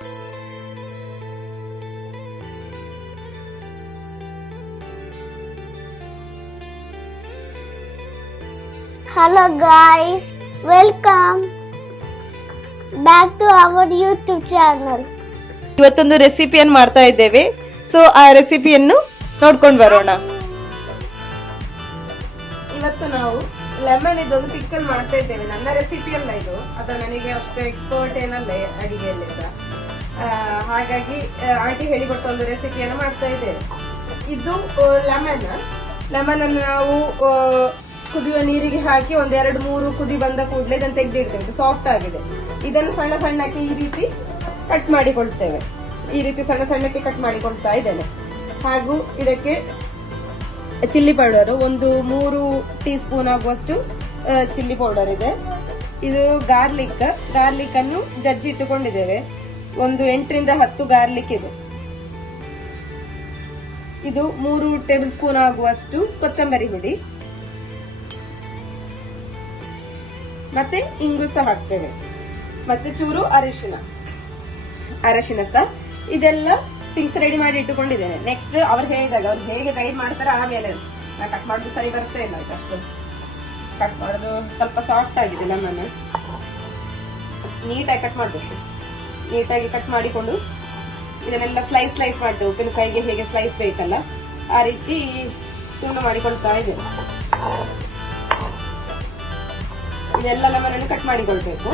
Hello guys, welcome back to our YouTube channel. ಇವತ್ತೊಂದು ರೆಸಿಪಿಯನ್ನು ಮಾಡ್ತಾ ಇದ್ದೇವೆ. ಸೊ ಆ ರೆಸಿಪಿಯನ್ನು ನೋಡ್ಕೊಂಡು ಬರೋಣ. ಇವತ್ತು ನಾವು ಲೆಮನ್ ಇದೊಂದು ಪಿಕ್ಕಲ್ ಮಾಡ್ತಾ ಇದ್ದೇವೆ. ನನ್ನ ರೆಸಿಪಿ ಅಲ್ಲ ಇದು, ಅದು ನನಗೆ ಅಷ್ಟು ಎಕ್ಸ್ಪರ್ಟ್ ಏನಲ್ಲ ಅಡಿಗೆಯಲ್ಲಿ ಸಹ. ಹಾಗಾಗಿ ಆಂಟಿ ಹೇಳಿಕೊಟ್ಟ ಒಂದು ರೆಸಿಪಿಯನ್ನು ಮಾಡ್ತಾ ಇದ್ದೇವೆ. ಇದು ಲೆಮನ್ ಅನ್ನು ನಾವು ಕುದಿಯುವ ನೀರಿಗೆ ಹಾಕಿ ಒಂದ್ 2-3 ಕುದಿ ಬಂದ ಕೂಡಲೇ ಇದನ್ನು ತೆಗೆದಿಡ್ತೇವೆ. ಇದು ಸಾಫ್ಟ್ ಆಗಿದೆ. ಇದನ್ನು ಸಣ್ಣ ಸಣ್ಣಕ್ಕೆ ಈ ರೀತಿ ಕಟ್ ಮಾಡಿಕೊಳ್ತೇವೆ. ಈ ರೀತಿ ಸಣ್ಣ ಸಣ್ಣಕ್ಕೆ ಕಟ್ ಮಾಡಿಕೊಳ್ತಾ ಇದ್ದೇನೆ. ಹಾಗೂ ಇದಕ್ಕೆ ಚಿಲ್ಲಿ ಪೌಡರ್ ಒಂದು 3 ಟೀ ಸ್ಪೂನ್ ಆಗುವಷ್ಟು ಚಿಲ್ಲಿ ಪೌಡರ್ ಇದೆ. ಇದು ಗಾರ್ಲಿಕ್ ಅನ್ನು ಜಜ್ಜಿ ಇಟ್ಟುಕೊಂಡಿದ್ದೇವೆ. ಒಂದು 8ರಿಂದ 10 ಗಾರ್ಲಿಕ್ ಇದೆ. ಇದು 3 ಟೇಬಲ್ ಸ್ಪೂನ್ ಆಗುವಷ್ಟು ಕೊತ್ತಂಬರಿ ಹುಡಿ, ಮತ್ತೆ ಇಂಗು ಸಹ ಹಾಕ್ತೇವೆ, ಮತ್ತೆ ಚೂರು ಅರಿಶಿನ ಸಹ. ಇದೆಲ್ಲ ಥಿಂಗ್ಸ್ ರೆಡಿ ಮಾಡಿ ಇಟ್ಟುಕೊಂಡಿದ್ದೇನೆ. ನೆಕ್ಸ್ಟ್ ಅವ್ರು ಹೇಳಿದಾಗ ಅವ್ರು ಹೇಗೆ ಗೈಡ್ ಮಾಡ್ತಾರೆ ಆಮೇಲೆ ನಾ ಕಟ್ ಮಾಡೋದು ಸರಿ ಬರ್ತಾ ಇಲ್ಲ. ಅಷ್ಟು ಕಟ್ ಮಾಡೋದು ಸ್ವಲ್ಪ ಸಾಫ್ಟ್ ಆಗಿದೆ. ಲೆಮನ್ ನೀಟಾಗಿ ಕಟ್ ಮಾಡಬೇಕು. ನೀಟಾಗಿ ಕಟ್ ಮಾಡಿಕೊಂಡು ಇದನ್ನೆಲ್ಲ ಸ್ಲೈಸ್ ಮಾಡ್ತೇವೆ. ಉಪ್ಪಿನಕಾಯಿಗೆ ಹೇಗೆ ಸ್ಲೈಸ್ ಬೇಕಲ್ಲ ಆ ರೀತಿ ತುಂಡು ಮಾಡಿಕೊಳ್ತಾ ಇದ್ದೇವೆ. ಇದೆಲ್ಲ ಲೆಮನ್ ಕಟ್ ಮಾಡಿಕೊಳ್ಬೇಕು.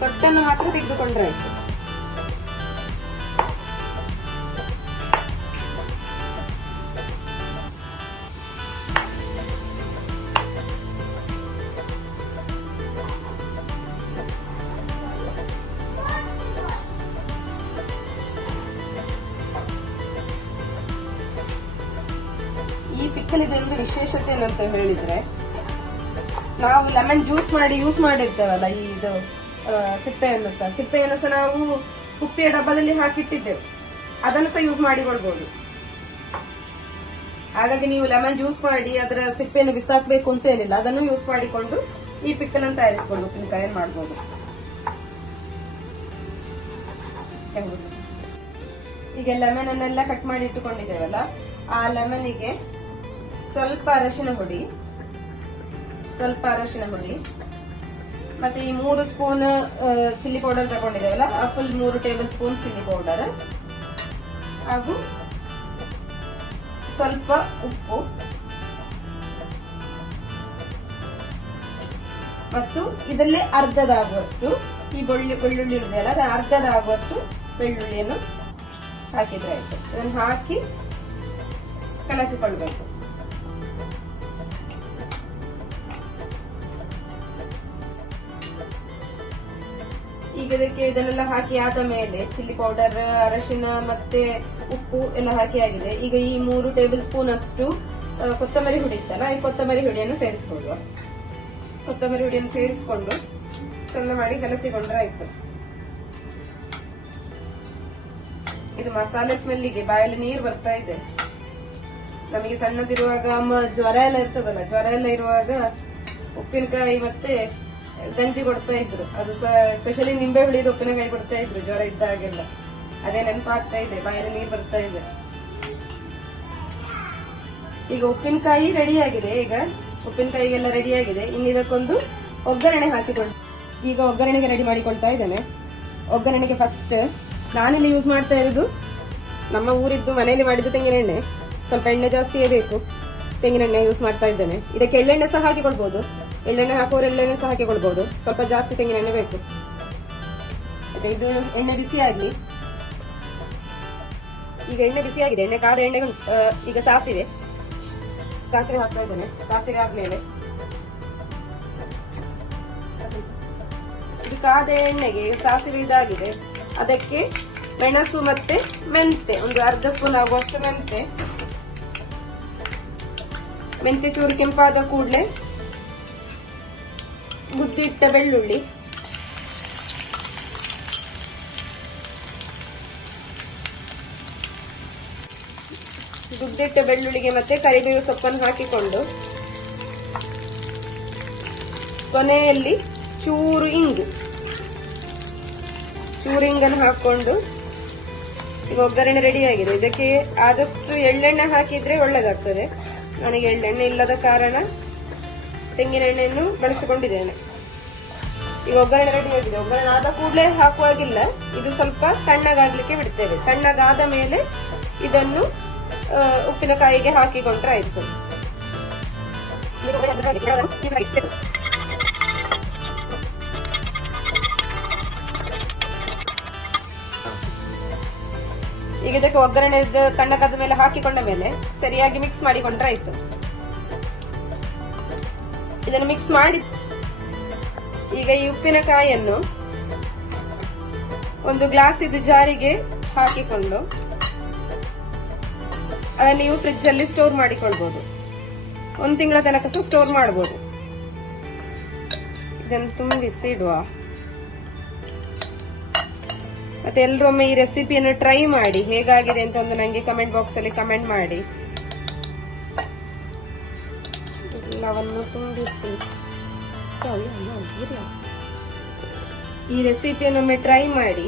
ತೊಟ್ಟನ್ನು ಮಾತ್ರ ತೆಗೆದುಕೊಂಡ್ರೆ ಆಯ್ತು. ಈ ಪಿಕ್ಕಲ್ ಇದೊಂದು ವಿಶೇಷತೆ ಏನಂತ ಹೇಳಿದ್ರೆ, ನಾವು ಲೆಮನ್ ಜ್ಯೂಸ್ ಮಾಡಿ ಯೂಸ್ ಮಾಡಿರ್ತೇವಲ್ಲ, ಇದು ಸಿಪ್ಪೆಯನ್ನು ಸಹ ನಾವು ಕುಪ್ಪಿಯ ಡಬ್ಬದಲ್ಲಿ ಹಾಕಿಟ್ಟಿದ್ದೇವೆ. ಅದನ್ನು ಸಹ ಯೂಸ್ ಮಾಡಿಕೊಳ್ಬಹುದು. ಹಾಗಾಗಿ ನೀವು ಲೆಮನ್ ಜ್ಯೂಸ್ ಮಾಡಿ ಅದರ ಸಿಪ್ಪೆಯನ್ನು ಬಿಸಾಕ್ಬೇಕು ಅಂತ ಏನಿಲ್ಲ. ಅದನ್ನು ಯೂಸ್ ಮಾಡಿಕೊಂಡು ಈ ಪಿಕ್ಕಲ್ ಅನ್ನು ತಯಾರಿಸಿಕೊಂಡು ಉಪ್ಪಿನಕಾಯಿ ಮಾಡಬಹುದು. ಈಗ ಲೆಮನ್ ಅನ್ನೆಲ್ಲ ಕಟ್ ಮಾಡಿ ಇಟ್ಟುಕೊಂಡಿದ್ದೇವಲ್ಲ, ಆ ಲೆಮನ್ಗೆ ಸ್ವಲ್ಪ ಅರಶಿನ ಹುಡಿ, ಮತ್ತೆ ಈ 3 ಸ್ಪೂನ್ ಚಿಲ್ಲಿ ಪೌಡರ್ ತಗೊಂಡಿದ್ದೇವಲ್ಲ, full 3 tablespoon chilli powder, ಹಾಗೂ ಸ್ವಲ್ಪ ಉಪ್ಪು, ಮತ್ತು ಇದರಲ್ಲಿ ಅರ್ಧದಾಗುವಷ್ಟು ಈ ಬೆಳ್ಳುಳ್ಳಿ ಇದೆಯಲ್ಲ, ಅದು ಅರ್ಧದಾಗುವಷ್ಟು ಬೆಳ್ಳುಳ್ಳಿಯನ್ನು ಹಾಕಿದ್ರೆ ಆಯ್ತು. ಇದನ್ನು ಹಾಕಿ ಕಲಸಿಕೊಳ್ಬೇಕು. ಈಗ ಇದನ್ನೆಲ್ಲ ಹಾಕಿ ಆದ ಮೇಲೆ ಚಿಲ್ಲಿ ಪೌಡರ್, ಅರಶಿನ ಮತ್ತೆ ಉಪ್ಪು ಎಲ್ಲ ಹಾಕಿ ಆಗಿದೆ. ಈಗ ಈ 3 ಟೇಬಲ್ ಸ್ಪೂನ್ ಅಷ್ಟು ಕೊತ್ತಂಬರಿ ಹುಡಿ ಇತ್ತಲ್ಲ, ಈ ಕೊತ್ತಂಬರಿ ಹುಡಿಯನ್ನು ಸೇರಿಸಿಕೊಳ್ಳುವ. ಕೊತ್ತಂಬರಿ ಹುಡಿಯನ್ನು ಸೇರಿಸಿಕೊಂಡು ಚಂದ ಮಾಡಿ ಕಲಸಿಕೊಂಡ್ರೆ ಆಯ್ತು. ಇದು ಮಸಾಲೆ ಸ್ಮೆಲ್ಲಿಗೆ ಬಾಯಲ್ಲಿ ನೀರು ಬರ್ತಾ ಇದೆ. ನಮಗೆ ಸಣ್ಣದಿರುವಾಗ ಅಮ್ಮ ಜ್ವರ ಎಲ್ಲ ಇರುವಾಗ ಉಪ್ಪಿನಕಾಯಿ ಮತ್ತೆ ಗಂಜಿ ಕೊಡ್ತಾ ಇದ್ರು. ಅದು ಸ್ಪೆಷಲಿ ನಿಂಬೆ ಹುಳಿದು ಉಪ್ಪಿನಕಾಯಿ ಕೊಡ್ತಾ ಇದ್ರು ಜ್ವರ ಇದ್ದಾಗೆಲ್ಲ. ಅದೇ ನೆನಪಾಗ್ತಾ ಇದೆ, ಬಾಯಲ್ಲಿ ನೀರು ಬರ್ತಾ ಇದೆ. ಈಗ ಉಪ್ಪಿನಕಾಯಿ ರೆಡಿ ಆಗಿದೆ. ಉಪ್ಪಿನಕಾಯಿಗೆಲ್ಲ ರೆಡಿ ಆಗಿದೆ. ಇನ್ನು ಇದಕ್ಕೊಂದು ಒಗ್ಗರಣೆ ಹಾಕಿಕೊಂಡು ಈಗ ಒಗ್ಗರಣೆಗೆ ರೆಡಿ ಮಾಡಿಕೊಳ್ತಾ ಇದ್ದೇನೆ. ಒಗ್ಗರಣೆಗೆ ಫಸ್ಟ್ ನಾನಿಲ್ಲಿ ಯೂಸ್ ಮಾಡ್ತಾ ಇರೋದು ನಮ್ಮ ಊರಿದ್ದು ಮನೆಯಲ್ಲಿ ಮಾಡಿದ್ದು ತೆಂಗಿನ ಎಣ್ಣೆ. ಸ್ವಲ್ಪ ಎಣ್ಣೆ ಜಾಸ್ತಿಯೇ ಬೇಕು. ತೆಂಗಿನ ಎಣ್ಣೆ ಯೂಸ್ ಮಾಡ್ತಾ ಇದ್ದೇನೆ. ಇದಕ್ಕೆ ಎಳ್ಳೆಣ್ಣೆ ಸಹ ಹಾಕಿಕೊಳ್ಬಹುದು. ಎಳ್ಳೆಣ್ಣೆ ಹಾಕೋರು ಎಳ್ಳೆಣ್ಣೆ ಸಹ ಹಾಕಿಕೊಳ್ಬಹುದು. ಸ್ವಲ್ಪ ಜಾಸ್ತಿ ತೆಂಗಿನ ಎಣ್ಣೆ ಬೇಕು. ಮತ್ತೆ ಇದು ಎಣ್ಣೆ ಬಿಸಿ ಆಗ್ಲಿ. ಈಗ ಎಣ್ಣೆ ಬಿಸಿ ಆಗಿದೆ. ಎಣ್ಣೆ ಕಾದ ಎಣ್ಣೆ ಈಗ ಸಾಸಿವೆ ಹಾಕ್ತಾ ಇದ್ದೇನೆ. ಸಾಸಿವೆ ಆದ್ಮೇಲೆ ಇದು ಕಾದ ಎಣ್ಣೆಗೆ ಸಾಸಿವೆ ಇದಾಗಿದೆ. ಅದಕ್ಕೆ ಮೆಣಸು ಮತ್ತೆ ಮೆಂತೆ, ಒಂದು ಅರ್ಧ ಸ್ಪೂನ್ ಆಗುವಷ್ಟು ಮೆಂತೆ ಚೂರು ಕೆಂಪಾದ ಕೂಡಲೇ ಗುದ್ದಿಟ್ಟ ಬೆಳ್ಳುಳ್ಳಿ, ಗುದ್ದಿಟ್ಟ ಬೆಳ್ಳುಳ್ಳಿಗೆ ಮತ್ತೆ ಕರಿಬೇವು ಸೊಪ್ಪನ್ನು ಹಾಕಿಕೊಂಡು ಕೊನೆಯಲ್ಲಿ ಚೂರು ಇಂಗನ್ನು ಹಾಕೊಂಡು ಈಗ ಒಗ್ಗರಣೆ ರೆಡಿ ಆಗಿದೆ. ಇದಕ್ಕೆ ಆದಷ್ಟು ಎಳ್ಳೆಣ್ಣೆ ಹಾಕಿದ್ರೆ ಒಳ್ಳೇದಾಗ್ತದೆ. ನನಗೆ ಎಳ್ಳೆಣ್ಣೆ ಇಲ್ಲದ ಕಾರಣ ತೆಂಗಿನ ಎಣ್ಣೆಯನ್ನು ಬಳಸಿಕೊಂಡಿದ್ದೇನೆ. ಈಗ ಒಗ್ಗರಣೆ ರೆಡಿ ಆಗಿದೆ. ಒಗ್ಗರಣೆ ಆದ ಕೂಡಲೇ ಹಾಕುವಾಗಿಲ್ಲ, ಇದು ಸ್ವಲ್ಪ ತಣ್ಣಗಾಗ್ಲಿಕ್ಕೆ ಬಿಡ್ತೇವೆ. ತಣ್ಣಗಾದ ಮೇಲೆ ಇದನ್ನು ಉಪ್ಪಿನಕಾಯಿಗೆ ಹಾಕಿಕೊಂಡ್ರೆ ಆಯ್ತು. ಈಗ ಇದಕ್ಕೆ ಒಗ್ಗರಣೆ ತಣ್ಣಗಾದ ಮೇಲೆ ಹಾಕಿಕೊಂಡ ಮೇಲೆ ಸರಿಯಾಗಿ ಮಿಕ್ಸ್ ಮಾಡಿಕೊಂಡ್ರೆ ಆಯ್ತು. ಇದನ್ನು ಮಿಕ್ಸ್ ಮಾಡಿ ಈಗ ಈ ಉಪ್ಪಿನಕಾಯಿಯನ್ನು ಒಂದು ಗ್ಲಾಸ್ ಜಾರಿಗೆ ಹಾಕಿಕೊಂಡು ಅದನ್ನು ನೀವು ಫ್ರಿಡ್ಜ್ ಅಲ್ಲಿ ಸ್ಟೋರ್ ಮಾಡಿಕೊಳ್ಬಹುದು. 1 ತಿಂಗಳ ತನಕ ಸಹ ಸ್ಟೋರ್ ಮಾಡಬಹುದು. ಇದನ್ನು ತುಂಬಿಸಿ ಇಡುವ. ಮತ್ತೆ ಎಲ್ಲರೊಮ್ಮೆ ಈ ರೆಸಿಪಿಯನ್ನು ಟ್ರೈ ಮಾಡಿ, ಹೇಗಾಗಿದೆ ಅಂತ ಒಂದು ನಂಗೆ ಕಮೆಂಟ್ ಬಾಕ್ಸ್ ಅಲ್ಲಿ ಕಮೆಂಟ್ ಮಾಡಿ. ಎಲ್ಲವನ್ನು ತುಂಬಿಸಿ ಈ ರೆಸಿಪಿಯನ್ನು ಒಮ್ಮೆ ಟ್ರೈ ಮಾಡಿ.